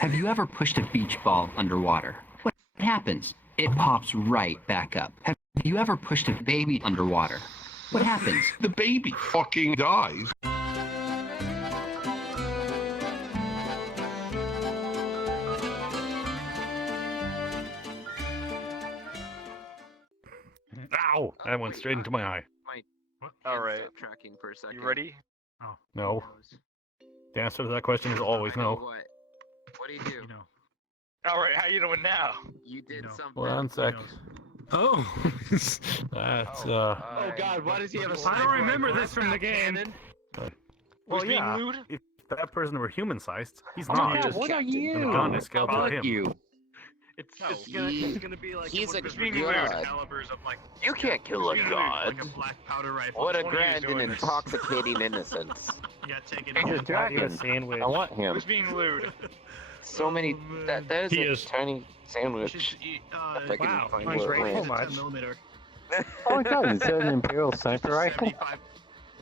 Have you ever pushed a beach ball underwater? What happens? It pops right back up. Have you ever pushed a baby underwater? What happens? The baby fucking dies. Ow! That went straight into my eye. Alright. Tracking for a second. You ready? Oh, no. The answer to that question is always no. What do you do? Alright, how you doing now? You did something. 1 sec. Oh. That's, Oh god, why does he have a I don't remember this from the game. Well, being yeah. lewd? If that person were human-sized, he's Oh not. my God, what are you? And the gun is scaled to Fuck him. you. It's gonna be like he's a being god. lewd. Calibers of like You can't kill a being lewd, god. like a black powder rifle. What a One of you grand and doing this. intoxicating innocence. Yeah, take it. He's a easy. dragon. I want him. Who's being lewd? So many. That is He a is. tiny sandwich. If I can Wow, find mine's where it right went. so much. Oh my god, is that an Imperial sniper rifle? 75.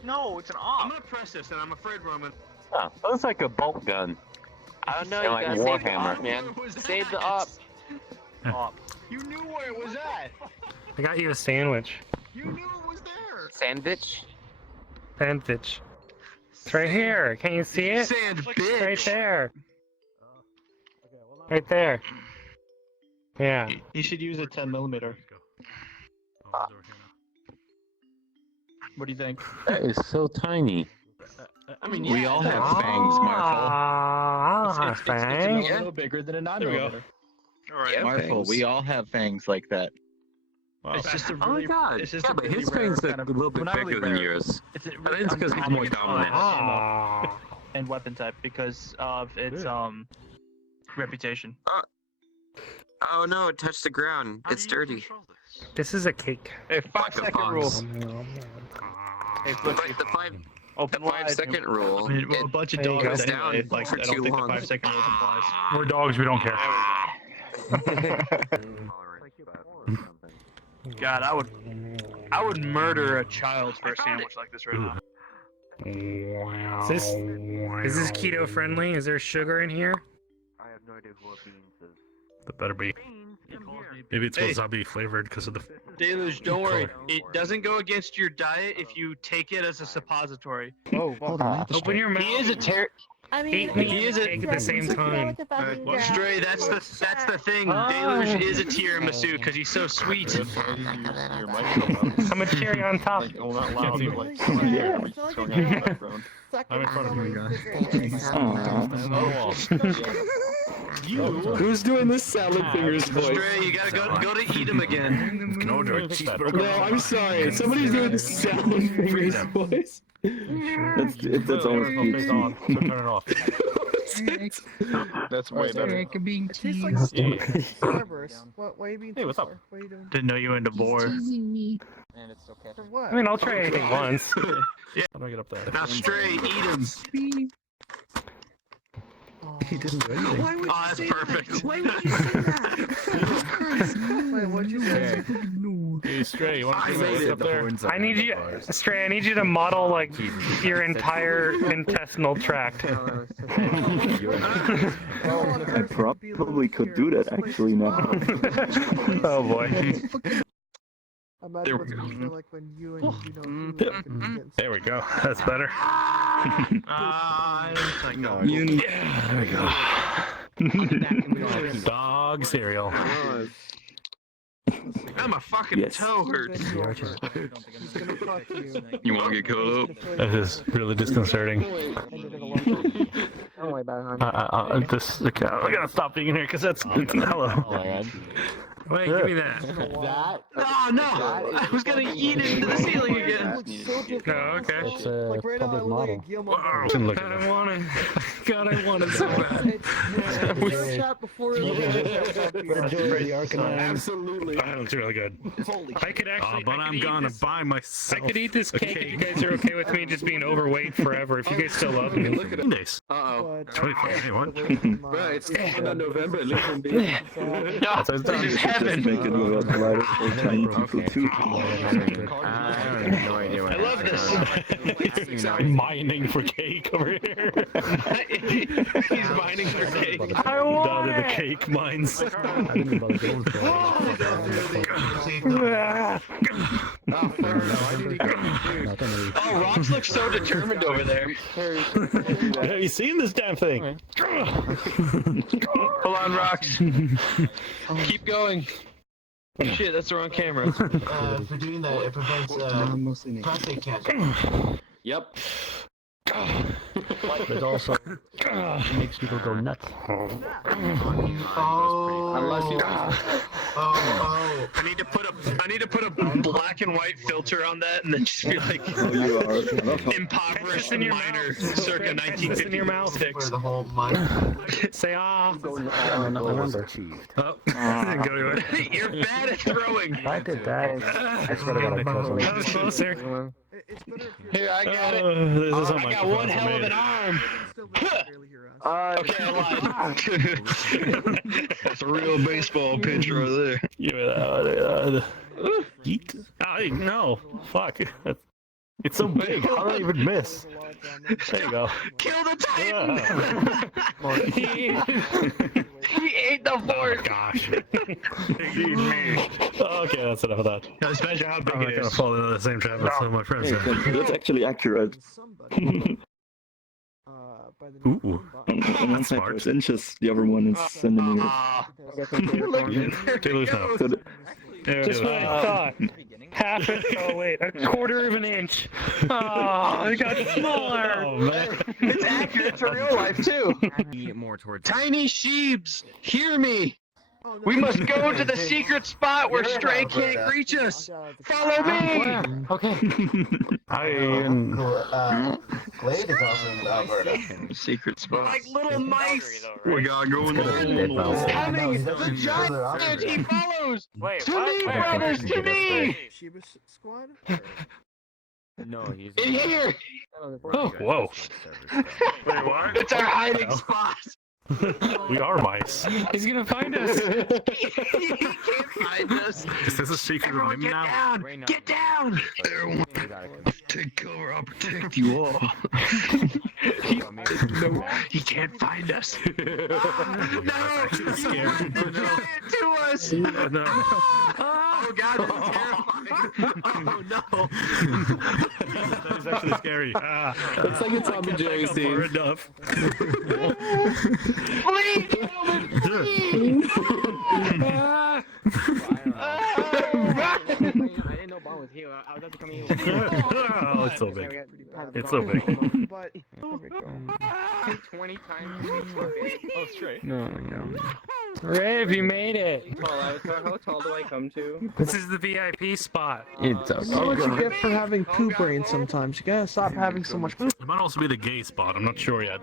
No, it's an op. I'm gonna press this, and I'm afraid Roman. Oh, looks like a bolt gun. I don't know. And You like gotta save the Warhammer. op, man. What was Save the that? op. Op. You knew where it was at. I got you a sandwich. You knew it was there. Sandwich. Sandwich. It's right here. Can you see it? Sand It's bitch. right there. Right there. Yeah. You should use a 10mm. What do you think? That is so tiny. I mean, We all have fangs, Marshall. I'll have It's a fangs. little bigger than a 9mm. There we go. Alright. Yeah. Marshall, fangs. we all have fangs like that. It's just a Oh my really, god. it's just Yeah, a but really his rare fangs are kind a of, little bit well, not bigger really than rare. yours. It's a I really think it's 'cause he's uncommon more dominant. Ah. and weapon type because of its reputation. Oh no! It touched the ground. It's dirty. This is a cake. Hey, Like a 5-second rule. fox. Hey, The 5-second rule. I mean, well, a bunch of There you dogs go. anyway. Down Like, for I don't too think long. the 5-second rule applies. We're dogs, we don't care. God, I would murder a child for a sandwich like this right now. Is this keto friendly? Is there sugar in here? I have no idea what beans is. That better be. Maybe it's Hey. wasabi flavored because of the. Deluge, don't worry. It doesn't go against your diet if you take it as a suppository. Oh, Hold on. open your mouth. He is a I mean, Eat me he is a- cake at the same time. Stray, that's the thing. Deluge is a tiramisu because he's so sweet. I'm a cherry on top. Well, not loud, but like, Yeah. showing up in the background. I'm in front of you Who's doing this salad fingers voice? Stray, you gotta go to eat him again. No, cheeseburger. No, I'm sorry. Somebody's doing the salad fingers voice. That's almost Face on, so turn it off. That's way better. being teased. What are you being Hey, what's up? What are you doing? Didn't know you were into board. Teasing me. And it's okay. For what? I mean, I'll try anything once. How do I get up there? Now, Stray, eat him. He didn't do anything. Why would Oh, you that's say perfect. That? Why would you say that? Jesus Christ. Wait, what'd you say? Hey, Stray, you want I to made get it. up there? I need you, Stray. I need you to model like your entire intestinal tract. I probably could do that actually now. Oh boy. There we go. Like when you and There we go. That's better. No. Yeah, there we go. Dog cereal. I'm a fucking Yes. toad. He's gonna talk to you. You want to get caught up? This is really disconcerting. Don't worry about it. Okay, I gotta stop being in here because that's hello. Wait, give me that. No, I was gonna eat it into the ceiling again. No, okay. It's a Like right now, I public look model. like Guillermo. Wow. Shouldn't look God, at I want it. God, I want it so bad. It's shot before it Absolutely. That looks really good. I could actually. But I could I'm eat gonna this- buy I myself. could eat this a cake if you guys are okay with me just being overweight forever. If you guys still love me. Look at it. Days. Uh-oh. 24. Hey, what? Right, it's not November. Listen, No, That's this is heaven. make it a lot lighter for tiny people too. I have no idea what I love this. Mining for cake over here. He's mining for cake. Down to the cake mines. Oh, Rox looks so determined over there. Have you seen this damn thing? Hold on, Rox. Keep going. Oh, shit, that's the wrong camera. For doing that, it prevents prostate cancer. Yep. But also makes people go nuts. Unless you. I need to put a black and white filter on that, and then just be like impoverished minor, circa 1950. In your mouth. For the whole month. Say ah. Remember. Oh, didn't go to it. You're bad at throwing. I did that. I swear to God, I close That was closer. It's better if you Here, I got it. This is I got one hell of an arm. still barely hear us. Okay, I lied. That's a real baseball pitch right there. Give me that. Yeet. Oh, no. Fuck. It's so big. How did I even miss? There you go. Kill the Titan! He ate the Vored! Oh, gosh. Okay, that's enough of that. Just measure how big I'm it not gonna is. fall into the same trap as some of my friends did. That's actually accurate. Somebody. By the name Ooh. of On one side smart. it was inches, the other one is centimeters. Ah, Deluge now. So the- Just what I thought. Half an oh wait, a quarter of an inch. Oh, it got smaller. Oh, man. It's accurate to real life too. Tiny Shibes, hear me! Oh, no, We no, must no, go no, to the no, secret spot where Stray can't reach us! Follow me! Glade is also in Alberta. Secret spot. Like little mice! We gotta go in the Coming! The giant! He follows! Wait, To me, brothers, to me! Shibes squad? In here! Oh, whoa. Wait, what? It's our hiding spot! We are mice. He's gonna find us. He can't find us! Is this a secret of Everyone him get now? down! Get down! Everyone, take cover. I'll protect you all. He can't find us! No! Actually scared. You did it to us! Oh, no. Oh god, this is terrifying! Oh no! That is actually scary. Ah. It's like a Tom and Jerry Far scene. enough. Please, gentlemen, please! Oh, it's so big. It's so big. But 20 times. Oh, straight. Rav, you made it. How tall do I come to? This is the VIP spot. It's that's what you get for having poo brain sometimes. You gotta stop having so much poo. It might also be the gay spot. I'm not sure yet.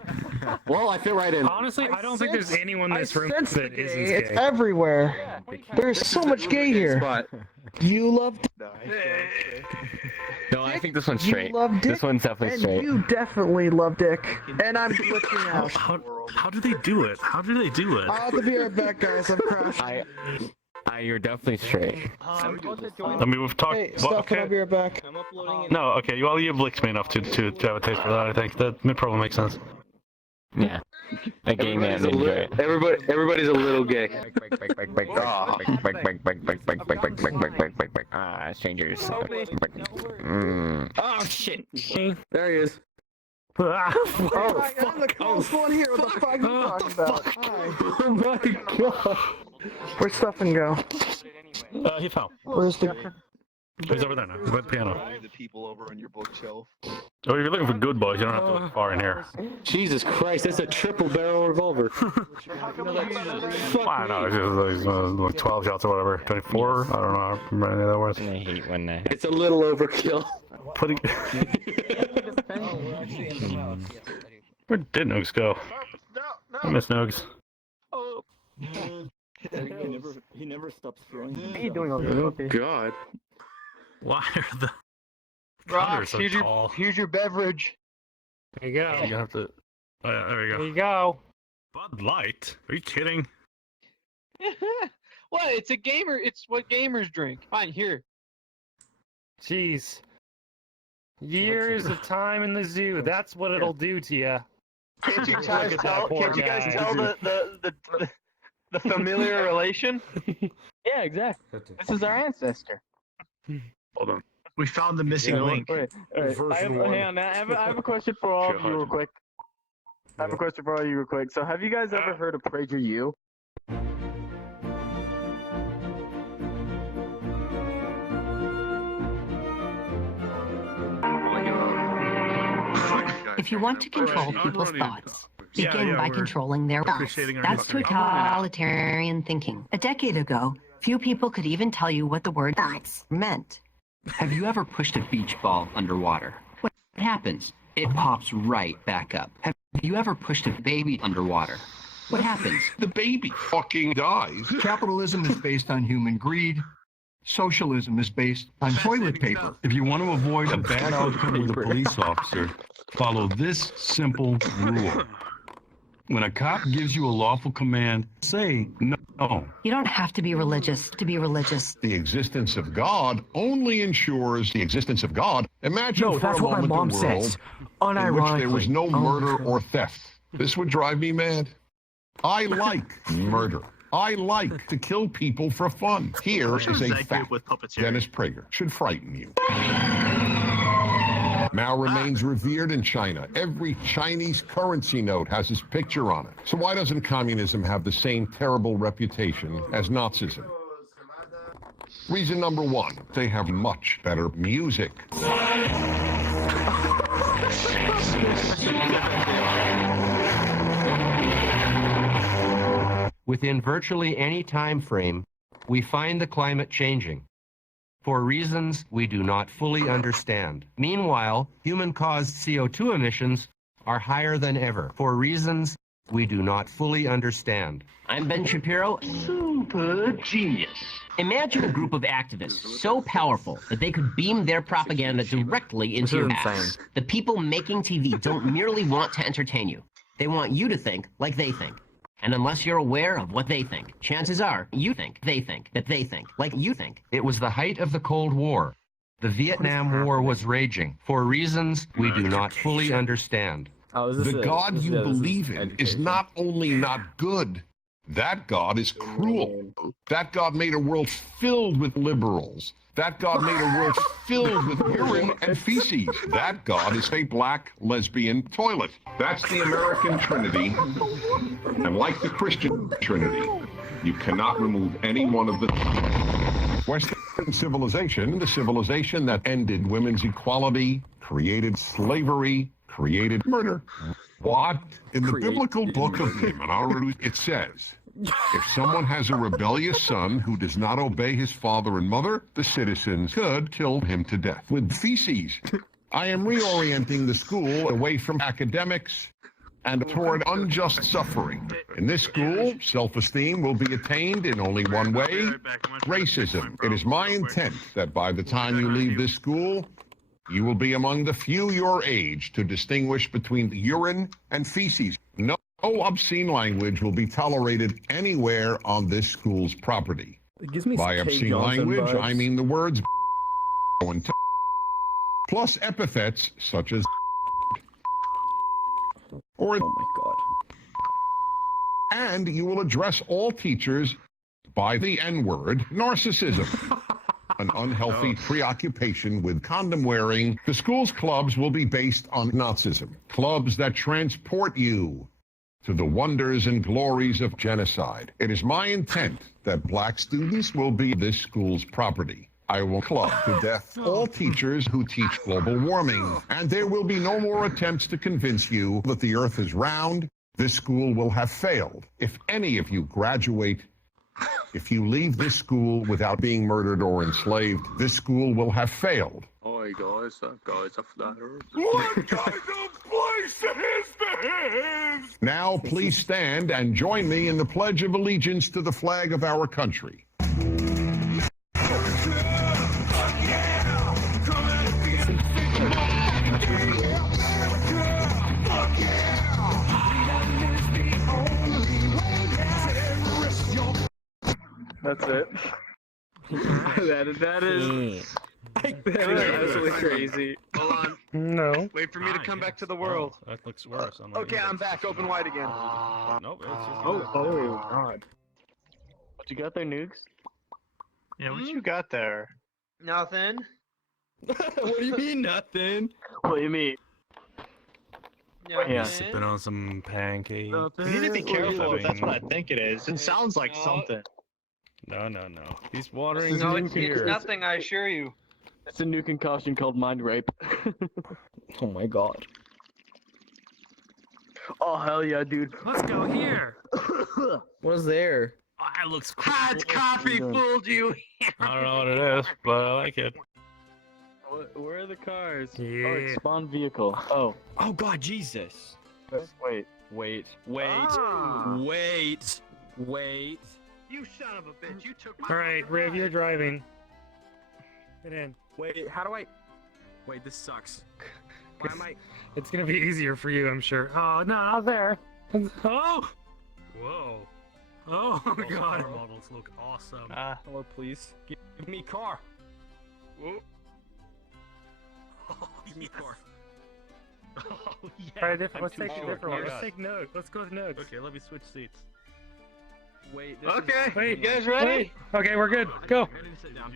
Well, I fit right in. Honestly, I don't think there's anyone in this room that isn't It's gay. everywhere. There's so much gay here. You love No, I think this one's you straight. love dick. This one's definitely And straight. you definitely love dick. And I'm glitching out. How do they do it? How do they do it? I'll have to be right back, guys. I'm crashing. You're definitely straight. I mean, we've talked. Hey, well, Steph, can I okay. be right back? No, okay. Well, you've licked me enough to have a taste for that. I think that probably makes sense. Yeah. A gay man would enjoy it. Everybody's a little gay. Ah, strangers. Oh shit! There he is. Oh, I'm the close one here. What the fuck are you talking about? Hi. Oh my god! Where's Steph and go? He fell. Where's the... He's over there now. He's by the piano. The people over on your bookshelf. Oh, if you're looking for good boys, you don't have to look far in here. Jesus Christ, that's a triple barrel revolver. I don't know, it's just like 12 shots or whatever. 24? I don't know how many that was. I hate when It's a little overkill. Putting. Where did Nugs go? I miss Nugs. He never stops throwing. How you doing over Oh god. Why are the Rox, counters so tall? here's your beverage. There you You're go. gonna have to. Oh, yeah, there we There go. you go. Bud Light? Are you kidding? What? It's a gamer. It's what gamers drink. Fine, here. Jeez. Years of time in the zoo. That's what it'll do to you. Can't you Look guys at that tell? poor Can't you guys guy. tell the familiar relation? Yeah, exactly. This is our ancestor. Hold on. We found the missing link. Wait, all right. Version one. Hang on, I have a question for all of you real quick. I have a question for all of you real quick. So have you guys ever heard of PragerU? If you want to control people's thoughts, begin by we're controlling their thoughts. appreciating our That's history. totalitarian thinking. A decade ago, few people could even tell you what the word thoughts meant. Have you ever pushed a beach ball underwater? What happens? It pops right back up. Have you ever pushed a baby underwater? What happens? The baby fucking dies. Capitalism is based on human greed. Socialism is based on toilet paper. If you want to avoid a bad outcome with a police officer, follow this simple rule. When a cop gives you a lawful command, say no. You don't have to be religious to be religious. The existence of God only ensures the existence of God. Imagine No, for that's a what my moment mom a world says. in which there was Unironically. no Oh, murder God. or theft. This would drive me mad. I like murder. I like to kill people for fun. Here is a fact. Dennis Prager should frighten you. Mao remains revered in China. Every Chinese currency note has his picture on it. So why doesn't communism have the same terrible reputation as Nazism? Reason number one, they have much better music. Within virtually any time frame, we find the climate changing for reasons we do not fully understand. Meanwhile, human-caused CO2 emissions are higher than ever for reasons we do not fully understand. I'm Ben Shapiro, super genius. Imagine a group of activists so powerful that they could beam their propaganda directly into your ass. The people making TV don't merely want to entertain you. They want you to think like they think. And unless you're aware of what they think, chances are you think they think that they think like you think. It was the height of the Cold War. The Vietnam War was raging for reasons we do not fully understand. The God you believe in is not only not good, that God is cruel. That God made a world filled with liberals. That God made a world filled with urine and feces. That God is a black lesbian toilet. That's the American Trinity. And like the Christian Trinity, you cannot remove any one of the Western civilization, the civilization that ended women's equality, created slavery, created murder. What? In the biblical book of Nehemiah, it says, if someone has a rebellious son who does not obey his father and mother, the citizens could kill him to death with feces. I am reorienting the school away from academics and toward unjust suffering. In this school, self-esteem will be attained in only one way, racism. It is my intent that by the time you leave this school, you will be among the few your age to distinguish between urine and feces. No obscene language will be tolerated anywhere on this school's property. It gives me By Kay obscene Johnson language, vibes. I mean the words and plus epithets such as or oh my God. And you will address all teachers by the N-word, narcissism. An unhealthy preoccupation with condom wearing. The school's clubs will be based on Nazism. Clubs that transport you to the wonders and glories of genocide. It is my intent that black students will be this school's property. I will club to death all teachers who teach global warming, and there will be no more attempts to convince you that the earth is round. This school will have failed. If any of you graduate, if you leave this school without being murdered or enslaved, this school will have failed. Oi guys, that guy's a flat earth. What kind of place is this? Now please stand and join me in the Pledge of Allegiance to the flag of our country. That's it. that is absolutely crazy. Hold on. No. Wait for me to come back to the world. Oh, that looks worse. On Okay, I'm back. Open wide again. Nope, it's just Oh God. What you got there, Nukes? Yeah, what you got there? Nothing. What do you mean nothing? What do you mean? Yeah. Sipping on some pancakes. You need to be careful if that's what I Having- think it is. It sounds like something. No. He's watering No, his beard. Nothing, I assure you. It's a new concoction called mind rape. Oh my god. Oh hell yeah, dude. Let's go here. What is there? Oh, that looks cool. Hot coffee fooled you. I don't know what it is, but I like it. Where are the cars? Oh, Yeah. it's spawn vehicle. Oh, Oh god, Jesus. wait. Wait. Ah. Wait. You son of a bitch! You took my. All right, Riv, you're driving. Get in. Wait, how do I... Wait, this sucks. Why am I... It's gonna be easier for you, I'm sure. Oh no, not there. Oh. Whoa. Oh Those god. car models look awesome. Hello, please. Give me car. Whoa. Give me car. Oh, yeah. Try a different. I'm Let's too take a short. different one. Oh, Let's God. take notes. Let's go with notes. Okay, let me switch seats. Wait, this Okay. is... Wait. You guys ready? Okay, we're good. Go. Sit down.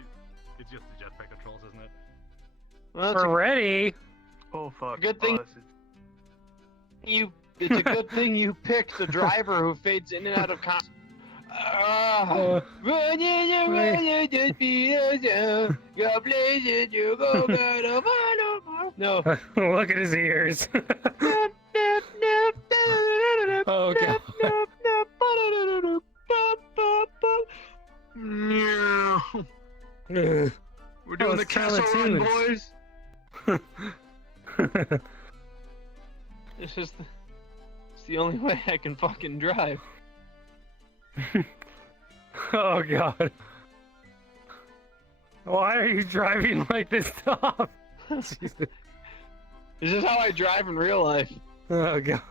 It's just the jetpack controls, isn't it? Well, We're ready. oh fuck. Good thing It's a good thing you picked the driver who fades in and out of con. No. Look at his ears. Oh god. We're doing the it's castle silent run, humans. boys. It's the only way I can fucking drive. Oh god. Why are you driving like this, Tom? Jesus. This is how I drive in real life. Oh god.